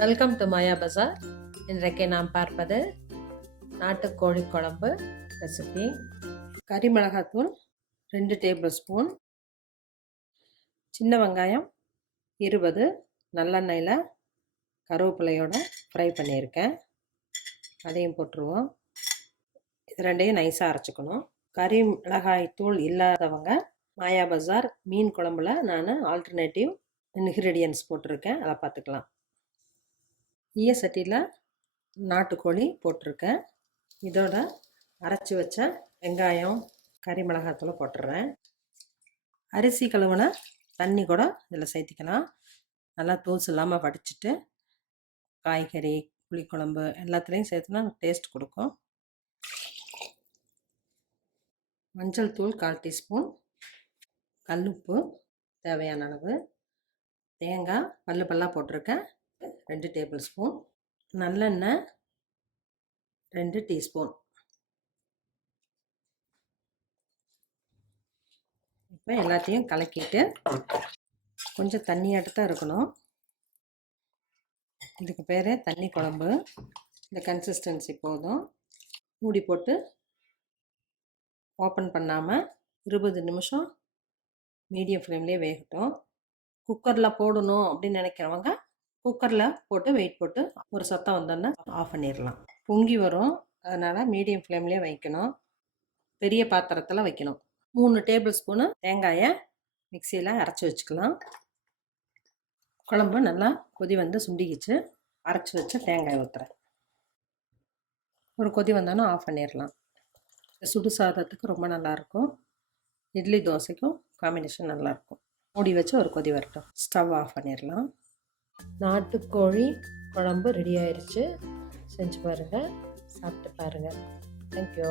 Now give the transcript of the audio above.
Welcome to மாயா பஜார். இன்றைக்கு நாம் பார்ப்பது நாட்டு கோழி குழம்பு ரெசிபி. கறி மிளகாத்தூள் 2 டேபிள் ஸ்பூன், சின்ன வெங்காயம் 20, நல்லெண்ணெயில் கருவேப்பிலையோட ஃப்ரை பண்ணியிருக்கேன். அதையும் போட்டுருவோம். இது ரெண்டையும் நைஸாக அரைச்சிக்கணும். கறி மிளகாய் தூள் இல்லாதவங்க மாயா பஜார் மீன் குழம்புல நான் ஆல்டர்னேட்டிவ் இன்க்ரீடியன்ட்ஸ் போட்டிருக்கேன், அதை பார்த்துக்கலாம். ஈய சட்டியில் நாட்டுக்கோழி போட்டிருக்கேன். இதோட அரைச்சி வச்ச வெங்காயம் கறி மிளகாத்தூளை போட்டுடுறேன். அரிசி கழுவுன தண்ணி கூட இதில் சேர்த்திக்கலாம். நல்லா தூசு இல்லாமல் வடிச்சிட்டு காய்கறி புளிக்குழம்பு எல்லாத்துலேயும் சேர்த்துனா டேஸ்ட் கொடுக்கும். மஞ்சள் தூள் 1/4 டீஸ்பூன், கல்லுப்பு தேவையான அளவு, தேங்காய் பல்லாக போட்டிருக்கேன் 2 டேபிள் ஸ்பூன், நல்லெண்ணெய் 2 டீஸ்பூன். இப்போ எல்லாத்தையும் கலக்கிட்டு கொஞ்சம் தண்ணியாட்டு தான் இருக்கணும். இதுக்கு பேர் தண்ணி குழம்பு. இந்த கன்சிஸ்டன்சி போதும். மூடி போட்டு ஓப்பன் பண்ணாமல் 20 நிமிஷம் மீடியம் ஃப்ளேம்லேயே வேகட்டும். குக்கரில் போடணும் அப்படின்னு நினைக்கிறவங்க குக்கரில் போட்டு வெயிட் போட்டு ஒரு சத்தம் வந்தோன்னா ஆஃப் பண்ணிடலாம். பொங்கி வரும், அதனால் மீடியம் ஃப்ளேம்லேயே வைக்கணும். பெரிய பாத்திரத்தில் வைக்கணும். 3 டேபிள் ஸ்பூனு தேங்காயை மிக்சியில் அரைச்சி வச்சுக்கலாம். குழம்பு நல்லா கொதி வந்து சுண்டிக்கிச்சு. அரைச்சி வச்ச தேங்காய் ஊற்றுறேன். ஒரு கொதி வந்தோன்னா ஆஃப் பண்ணிடலாம். சுடு சாதத்துக்கு ரொம்ப நல்லாயிருக்கும். இட்லி தோசைக்கும் காம்பினேஷன் நல்லாயிருக்கும். மூடி வச்சு ஒரு கொதி வரட்டும். ஸ்டவ் ஆஃப் பண்ணிடலாம். நாட்டுக்கோழி குழம்பு ரெடி ஆயிடுச்சு. செஞ்சு பாருங்கள், சாப்பிட்டு பாருங்கள். தேங்க்யூ.